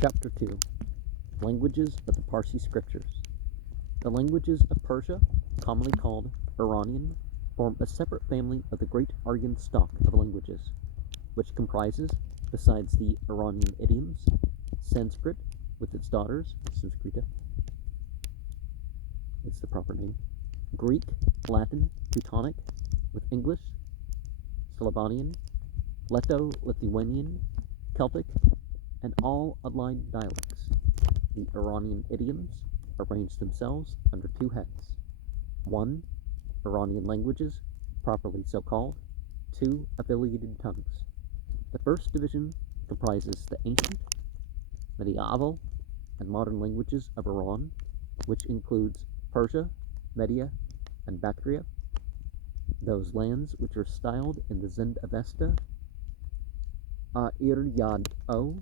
Chapter 2 Languages of the Parsi Scriptures. The languages of Persia, commonly called Iranian, form a separate family of the great Aryan stock of languages, which comprises, besides the Iranian idioms, Sanskrit with its daughters, Sanskrita is the proper name, Greek, Latin, Teutonic with English, Slavonian, Lithuanian, Celtic, and all allied dialects. The Iranian idioms arrange themselves under two heads. 1. Iranian languages, properly so called. 2. Affiliated tongues. The first division comprises the ancient, medieval, and modern languages of Iran, which includes Persia, Media, and Bactria, those lands which are styled in the Zend Avesta Airyad-o,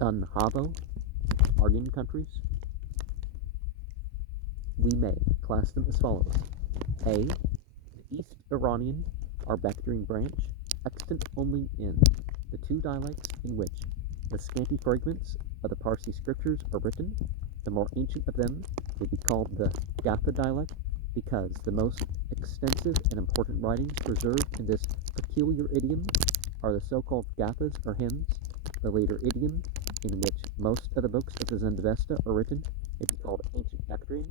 Danhavo, Aryan countries. We may class them as follows. A. The East Iranian or Bactrian branch, extant only in the two dialects in which the scanty fragments of the Parsi scriptures are written. The more ancient of them may be called the Gatha dialect, because the most extensive and important writings preserved in this peculiar idiom are the so-called Gathas or hymns. The later idiom, in which most of the books of the Zend-Avesta are written, may be called Ancient Bactrian,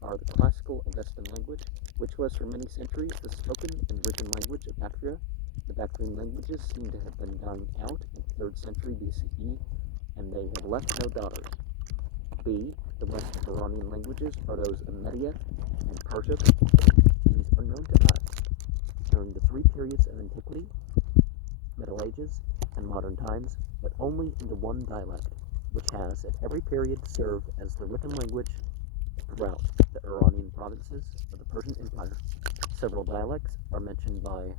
are the classical Avestan language, which was for many centuries the spoken and written language of Bactria. The Bactrian languages seem to have been dying out in the 3rd century BCE, and they have left no daughters. B. The West Iranian languages are those of Media and Persia. These are known to us during the 3 periods of antiquity, Middle Ages, and modern times, but only in the one dialect, which has at every period served as the written language throughout the Iranian provinces of the Persian Empire. Several dialects are mentioned by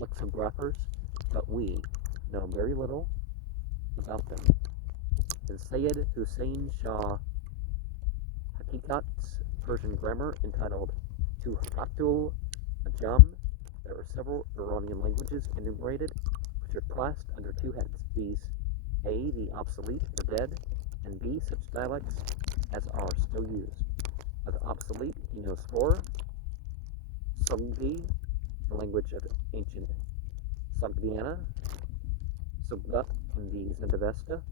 lexicographers, but we know very little about them. In Sayyid Hussein Shah Hakikat's Persian grammar entitled Tuhfatul Ajam, there are several Iranian languages enumerated, which are classed under two heads. These: A. The obsolete or dead, and B. Such dialects as are still used. Of the obsolete, he knows 4: Sogdi, the language of ancient Sogdiana; Sugdat in the Zend-Avesta;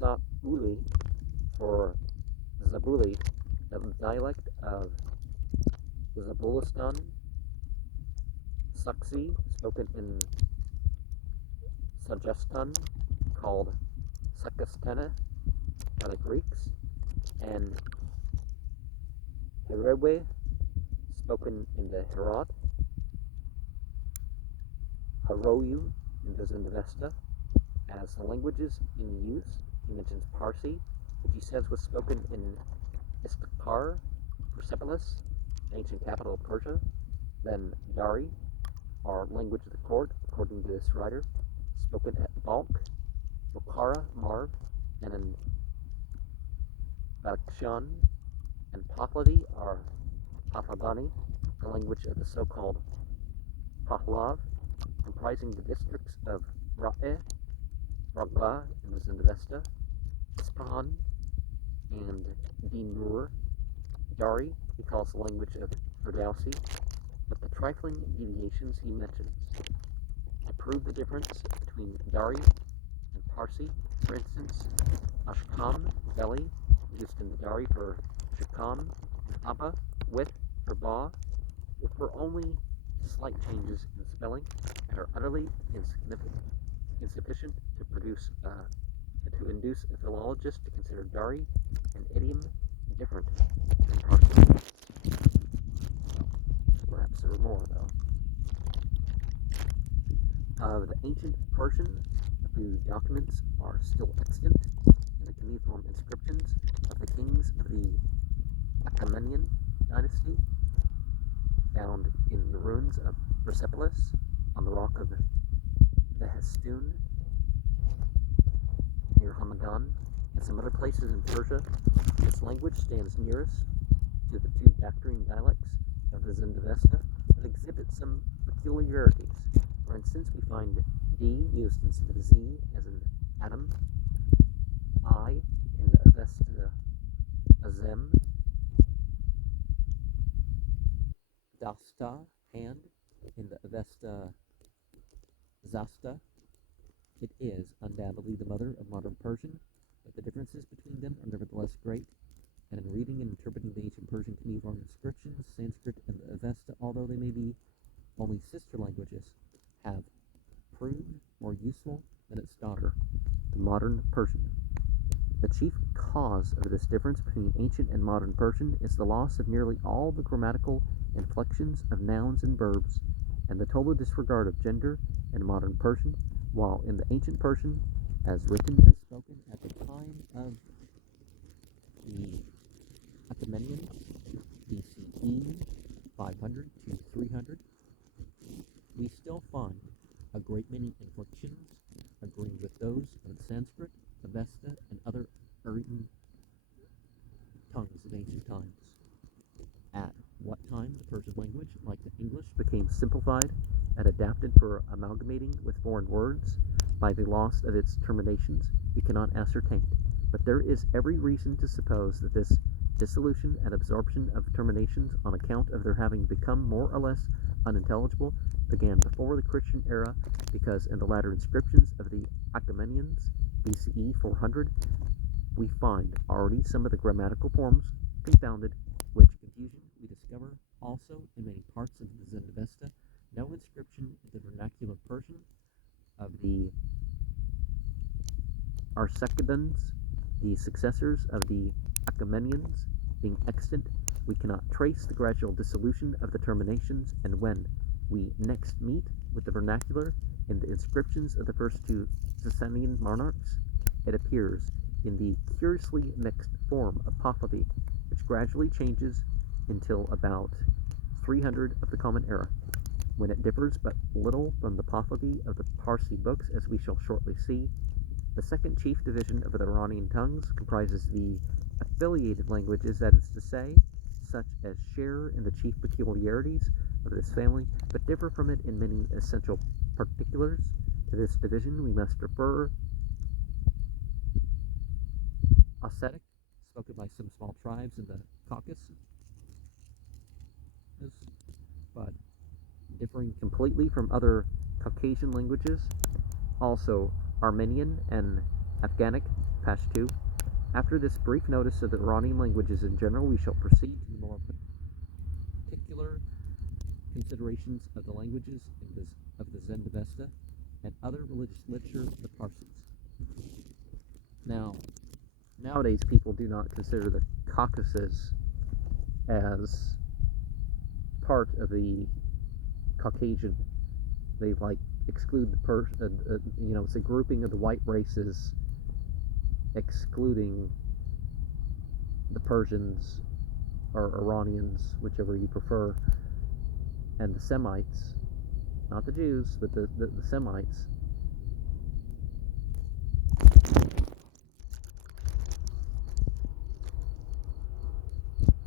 Sauli for Zabuli, the dialect of Zabulistan; Saksi, spoken in Sajastan, called Sakastana by the Greeks; and Herewe, spoken in the Herat; Haroyu in the Zend-Avesta. As the languages in use, he mentions Parsi, which he says was spoken in Istakar, Persepolis, ancient capital of Persia; then Dari, or language of the court, according to this writer, spoken at Balkh, Bukhara, Marv, and in Badakhshan; and Pahlavi, or Pahlabani, the language of the so-called Pahlav, comprising the districts of Ra'eh, Ragba in the Zend-Avesta, Isfahan, and Dinur. Dari he calls the language of Ferdowsi, but the trifling deviations he mentions to prove the difference between Dari and Parsi. For instance, Ashkam, belly, used in the Dari for Shakam, and Abba, with, for Ba, refer only slight changes in spelling and are utterly insufficient to induce a philologist to consider Dari an idiom different than Parsi. Perhaps there were more, though. Of the ancient Persian, a few documents are still extant in the cuneiform inscriptions of the kings of the Achaemenian dynasty, found in the ruins of Persepolis on the rock of Behestun near Hamadan, and some other places in Persia. This language stands nearest to the two Bactrian dialects of the Zend-Avesta, but exhibits some peculiarities. For instance, instance, we find D used instead of Z as in atom, I in the Avesta azem, dasta, hand, in the Avesta zasta. It is undoubtedly the mother of modern Persian, but the differences between them are nevertheless great, and in reading and interpreting the ancient Persian cuneiform inscriptions, Sanskrit and the Avesta, although they may be only sister languages, have proved more useful than its daughter, the modern Persian. The chief cause of this difference between ancient and modern Persian is the loss of nearly all the grammatical inflections of nouns and verbs, and the total disregard of gender in modern Persian, while in the ancient Persian, as written and spoken at the time of the Achaemenians, BCE 500 to 300, we still find a great many inflections agreeing with those of Sanskrit, Avesta, and other Aryan tongues of ancient times. At what time the Persian language, like the English, became simplified and adapted for amalgamating with foreign words by the loss of its terminations, we cannot ascertain, but there is every reason to suppose that this dissolution and absorption of terminations on account of their having become more or less unintelligible began before the Christian era, because in the latter inscriptions of the Achaemenians, BCE 400, we find already some of the grammatical forms confounded, which confusion we discover also in many parts of the Zendavesta. No inscription in the vernacular Persian of the Arsacidians, the successors of the Achaemenians, being extant, we cannot trace the gradual dissolution of the terminations, and when we next meet with the vernacular in the inscriptions of the first two Sasanian monarchs, it appears in the curiously mixed form of Pahlavi, which gradually changes until about 300 of the Common Era, when it differs but little from the Pahlavi of the Parsi books, as we shall shortly see. The second chief division of the Iranian tongues comprises the affiliated languages, that is to say, such as share in the chief peculiarities of this family, but differ from it in many essential particulars. To this division we must refer Ossetic, spoken by some small tribes in the Caucasus, but differing completely from other Caucasian languages, also Armenian and Afghanic, Pashto. After this brief notice of the Iranian languages in general, we shall proceed to the more particular considerations of the languages of the Zendavesta and other religious literature of the Parsis. Now, nowadays people do not consider the Caucasus as part of the Caucasian. They exclude the it's a grouping of the white races, excluding the Persians or Iranians, whichever you prefer, and the Semites, not the Jews, but the Semites,